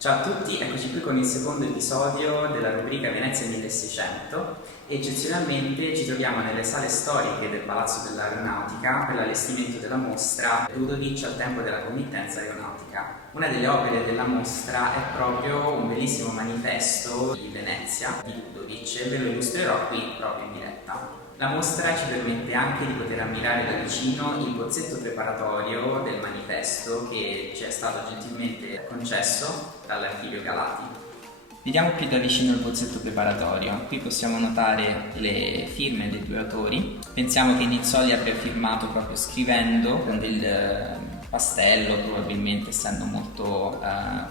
Ciao a tutti, eccoci qui con il secondo episodio della rubrica Venezia 1600 e eccezionalmente ci troviamo nelle sale storiche del Palazzo dell'Aeronautica per l'allestimento della mostra Ludovic al tempo della committenza aeronautica. Una delle opere della mostra è proprio un bellissimo manifesto di Venezia di Ludovic e ve lo illustrerò qui proprio in diretta. La mostra ci permette anche di poter ammirare da vicino il bozzetto preparatorio del manifesto che ci è stato gentilmente concesso dall'Archivio Galati. Vediamo più da vicino il bozzetto preparatorio. Qui possiamo notare le firme dei due autori. Pensiamo che Nizzoli abbia firmato proprio scrivendo con del pastello, probabilmente essendo molto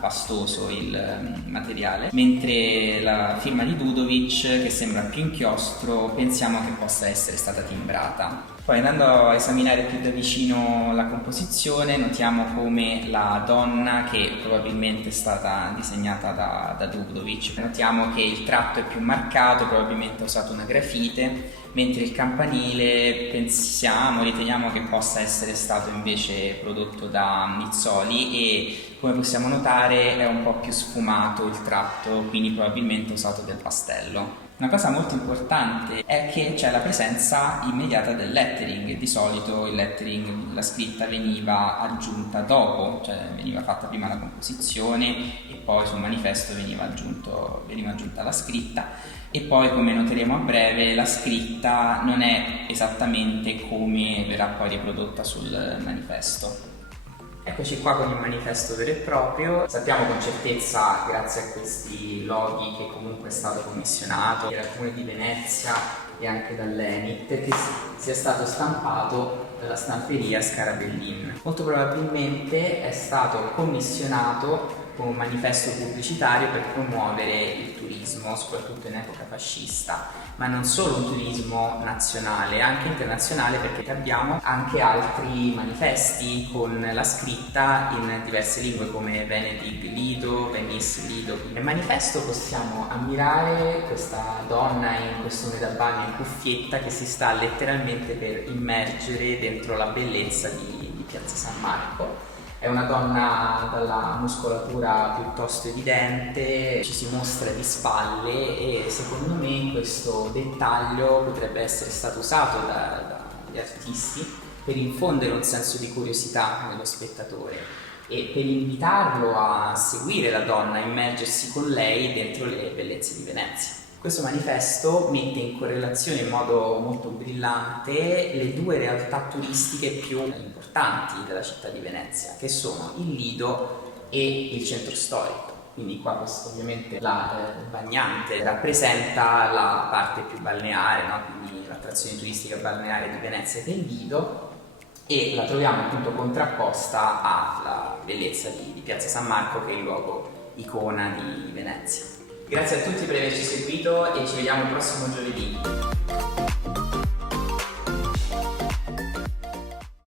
pastoso il materiale, mentre la firma di Ludovic, che sembra più inchiostro, pensiamo che possa essere stata timbrata. Poi andando a esaminare più da vicino la composizione notiamo come la donna, che probabilmente è stata disegnata da Ludovic, notiamo che il tratto è più marcato, probabilmente ha usato una grafite, mentre il campanile riteniamo che possa essere stato invece prodotto da Nizzoli e come possiamo notare è un po' più sfumato il tratto, quindi probabilmente ha usato del pastello. Una cosa molto importante è che c'è la presenza immediata del lettering. Di solito il lettering, la scritta veniva aggiunta dopo, cioè veniva fatta prima la composizione e poi sul manifesto veniva aggiunta la scritta, e poi, come noteremo a breve, la scritta non è esattamente come verrà poi riprodotta sul manifesto. Eccoci qua con il manifesto vero e proprio. Sappiamo con certezza, grazie a questi loghi, che comunque è stato commissionato dal Comune di Venezia e anche dall'ENIT, che sia stato stampato dalla stamperia Scarabellin. Molto probabilmente è stato commissionato come un manifesto pubblicitario per promuovere il turismo, soprattutto in epoca fascista, ma non solo un turismo nazionale, anche internazionale, perché abbiamo anche altri manifesti con la scritta in diverse lingue come Venedig Lido, Venice Lido. Nel manifesto possiamo ammirare questa donna in costume da bagno in cuffietta che si sta letteralmente per immergere dentro la bellezza di Piazza San Marco. È una donna dalla muscolatura piuttosto evidente, ci si mostra di spalle e secondo me questo dettaglio potrebbe essere stato usato dagli artisti per infondere un senso di curiosità nello spettatore e per invitarlo a seguire la donna, a immergersi con lei dentro le bellezze di Venezia. Questo manifesto mette in correlazione in modo molto brillante le due realtà turistiche più importanti della città di Venezia, che sono il Lido e il centro storico. Quindi qua ovviamente la Bagnante rappresenta la parte più balneare, no? Quindi l'attrazione turistica balneare di Venezia che è il Lido, e la troviamo appunto contrapposta alla bellezza di Piazza San Marco, che è il luogo icona di Venezia. Grazie a tutti per averci seguito e ci vediamo il prossimo giovedì.